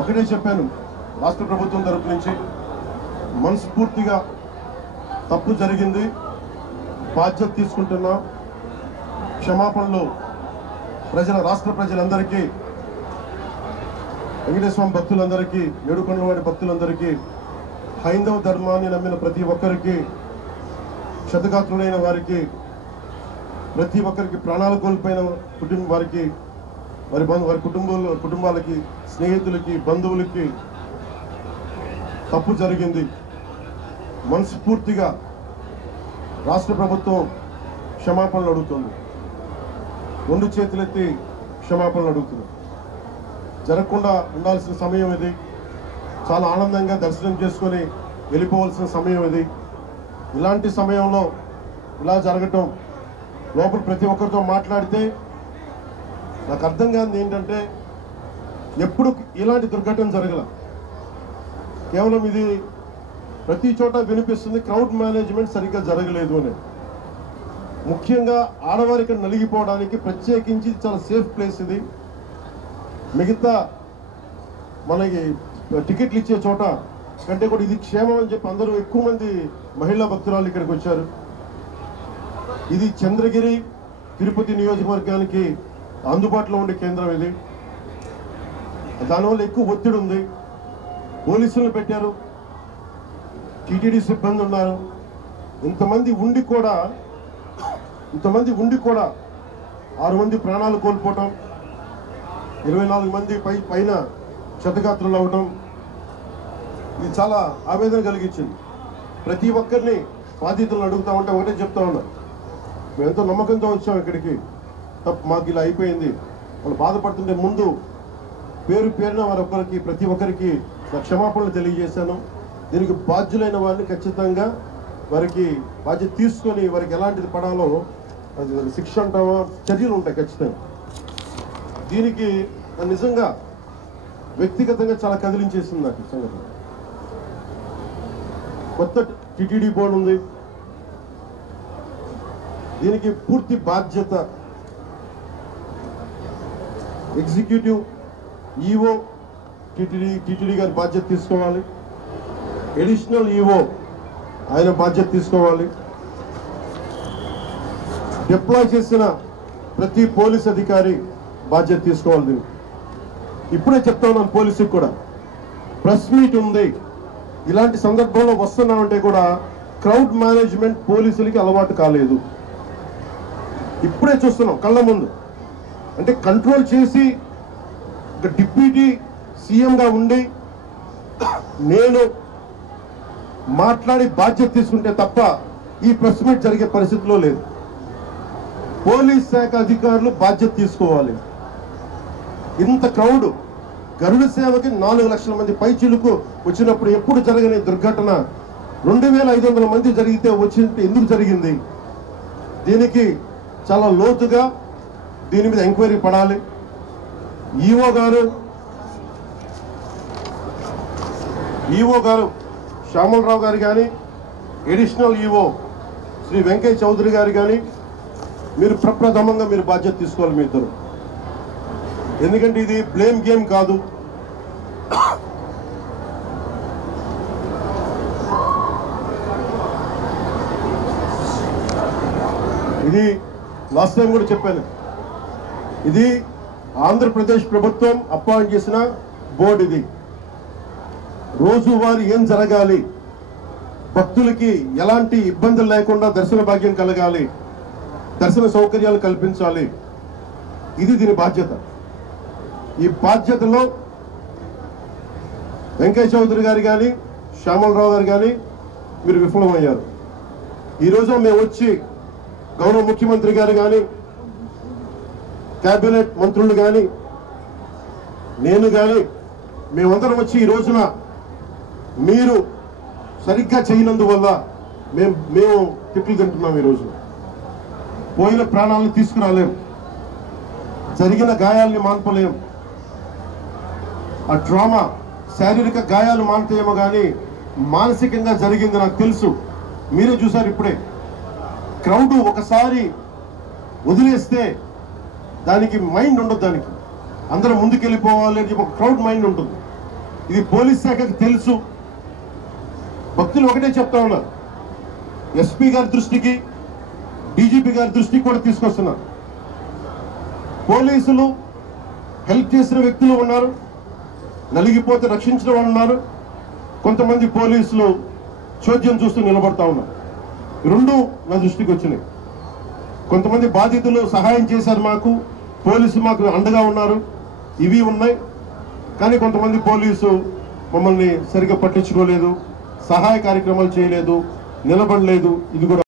ఒకటే చెప్పాను, రాష్ట్ర ప్రభుత్వం తరపు నుంచి మనస్ఫూర్తిగా తప్పు జరిగింది, బాధ్యత తీసుకుంటున్నాం, క్షమాపణలు రాష్ట్ర ప్రజలందరికీ, వెంకటేశ్వర భక్తులందరికీ, ఏడుకొండలవాడి భక్తులందరికీ, హైందవ ధర్మాన్ని నమ్మిన ప్రతి ఒక్కరికి, క్షతగాత్రులైన వారికి, ప్రతి ఒక్కరికి, ప్రాణాలు కోల్పోయిన వారికి, వారి కుటుంబాలకి, స్నేహితులకి, బంధువులకి తప్పు జరిగింది. మనస్ఫూర్తిగా రాష్ట్ర ప్రభుత్వం క్షమాపణలు అడుగుతుంది, రెండు చేతులెత్తి క్షమాపణలు అడుగుతుంది. జరగకుండా ఉండాల్సిన సమయం ఇది, చాలా ఆనందంగా దర్శనం చేసుకొని వెళ్ళిపోవాల్సిన సమయం ఇది. ఇలాంటి సమయంలో ఇలా జరగటం, లోపల ప్రతి ఒక్కరితో మాట్లాడితే నాకు అర్థం కానిది ఏంటంటే, ఎప్పుడు ఇలాంటి దుర్ఘటన జరగల. కేవలం ఇది ప్రతి చోట వినిపిస్తుంది, క్రౌడ్ మేనేజ్మెంట్ సరిగ్గా జరగలేదు అని. ముఖ్యంగా ఆడవారికి నలిగిపోవడానికి ప్రత్యేకించి చాలా సేఫ్ ప్లేస్ ఇది. మిగతా మనకి టికెట్లు ఇచ్చే చోట కంటే కూడా ఇది క్షేమం అని చెప్పి అందరూ ఎక్కువ మంది మహిళా భక్తురాలు ఇక్కడికి వచ్చారు. ఇది చంద్రగిరి, తిరుపతి నియోజకవర్గానికి అందుబాటులో ఉండే కేంద్రం ఇది. దానివల్ల ఎక్కువ ఒత్తిడి ఉంది. పోలీసులను పెట్టారు, టీటీడీ సిబ్బంది ఉన్నారు. ఇంతమంది ఉండి కూడా 6 మంది ప్రాణాలు కోల్పోవటం, 24 మంది పైన క్షతగాత్రులు అవటం, ఇది చాలా ఆవేదన కలిగించింది. ప్రతి ఒక్కరిని బాధ్యతలను అడుగుతా ఉంటే ఒకటే చెప్తా ఉన్నా, మేము ఎంతో నమ్మకంతో వచ్చాం ఇక్కడికి, మాకు ఇలా అయిపోయింది. వాళ్ళు బాధపడుతుంటే ముందు పేరున వారొక్కరికి, ప్రతి ఒక్కరికి క్షమాపణలు తెలియజేశాను. దీనికి బాధ్యులైన వారిని ఖచ్చితంగా వారికి బాధ్యత తీసుకొని వారికి ఎలాంటిది పడాలో అది శిక్ష అంటావా, చర్యలు ఉంటాయి ఖచ్చితంగా. దీనికి నిజంగా వ్యక్తిగతంగా చాలా కదిలించేసింది నాకు ఈ సంగతి. కొత్త టిటిడి బోర్డు ఉంది, దీనికి పూర్తి బాధ్యత ఎగ్జిక్యూటివ్ ఈఓ టిటిడి గారి బాధ్యత తీసుకోవాలి, అడిషనల్ ఈఓ ఆయన బాధ్యత తీసుకోవాలి, డిప్లాయ్ చేసిన ప్రతి పోలీస్ అధికారి బాధ్యత తీసుకోవాలి. దీనికి ఇప్పుడే చెప్తా ఉన్నాను, పోలీసుకి కూడా ప్రెస్ మీట్ ఉంది. ఇలాంటి సందర్భంలో వస్తున్నామంటే కూడా క్రౌడ్ మేనేజ్మెంట్ పోలీసులకి అలవాటు కాలేదు. ఇప్పుడే చూస్తున్నాం కళ్ళ ముందు. అంటే కంట్రోల్ చేసి ఒక డిప్యూటీ సీఎంగా ఉండి నేను మాట్లాడి బాధ్యత తీసుకుంటే తప్ప ఈ ప్రెస్ మీట్ జరిగే పరిస్థితిలో లేదు. పోలీస్ శాఖ అధికారులు బాధ్యత తీసుకోవాలి. ఇంత క్రౌడ్, గరుడ సేవకి 4 లక్షల మంది పైచిలుకు వచ్చినప్పుడు ఎప్పుడు జరగని దుర్ఘటన 2500 మంది జరిగితే వచ్చింది ఎందుకు జరిగింది? దీనికి చాలా లోతుగా దీని మీద ఎంక్వైరీ పడాలి. ఈఓ గారు శ్యామలరావు గారు కానీ, అడిషనల్ ఈఓ శ్రీ వెంకయ్య చౌదరి గారు కానీ మీరు ప్రప్రథమంగా మీరు బాధ్యత తీసుకోవాలి మీ ఇద్దరు. ఎందుకంటే ఇది బ్లేమ్ గేమ్ కాదు. ఇది లాస్ట్ టైం కూడా చెప్పాను, ఇది ఆంధ్రప్రదేశ్ ప్రభుత్వం అపాయింట్ చేసిన బోర్డు. ఇది రోజువారీ ఏం జరగాలి, భక్తులకి ఎలాంటి ఇబ్బందులు లేకుండా దర్శన భాగ్యం కలగాలి, దర్శన సౌకర్యాలు కల్పించాలి, ఇది దీని బాధ్యత. ఈ బాధ్యతలో వెంకయ్య చౌదరి గారు కానీ, శ్యామలరావు గారు కానీ మీరు విఫలమయ్యారు. ఈరోజు మేము వచ్చి గౌరవ ముఖ్యమంత్రి గారు కానీ, కేబినెట్ మంత్రులు కానీ, నేను కానీ మేమందరం వచ్చి ఈ రోజున మీరు సరిగ్గా చేయనందువల్ల మేము తిట్లు తింటున్నాం. ఈరోజు పోయిన ప్రాణాలను తీసుకురాలేం, జరిగిన గాయాలని మాన్పలేం. ఆ ట్రామా, శారీరక గాయాలు మాన్తాయేమో కానీ మానసికంగా జరిగింది నాకు తెలుసు. మీరే చూసారు ఇప్పుడే. క్రౌడ్ ఒకసారి వదిలేస్తే దానికి మైండ్ ఉండదు, దానికి అందరూ ముందుకెళ్ళిపోవాలి అని చెప్పి ఒక క్రౌడ్ మైండ్ ఉంటుంది. ఇది పోలీస్ శాఖకు తెలుసు. భక్తులు ఒకటే చెప్తా ఉన్నారు, ఎస్పీ గారి దృష్టికి డీజీపీ గారి దృష్టికి కూడా తీసుకొస్తున్నారు. పోలీసులు హెల్ప్ చేసిన వ్యక్తులు ఉన్నారు, నలిగిపోతే రక్షించిన వాళ్ళు ఉన్నారు, కొంతమంది పోలీసులు చోద్యం చూస్తూ నిలబడతా ఉన్నారు. రెండు నా దృష్టికి వచ్చినాయి. కొంతమంది బాధితులు సహాయం చేశారు, మాకు పోలీసు మాకు అండగా ఉన్నారు, ఇవి ఉన్నాయి. కానీ కొంతమంది పోలీసు మమ్మల్ని సరిగ్గా పట్టించుకోలేదు, సహాయ కార్యక్రమాలు చేయలేదు, నిలబడలేదు. ఇది కూడా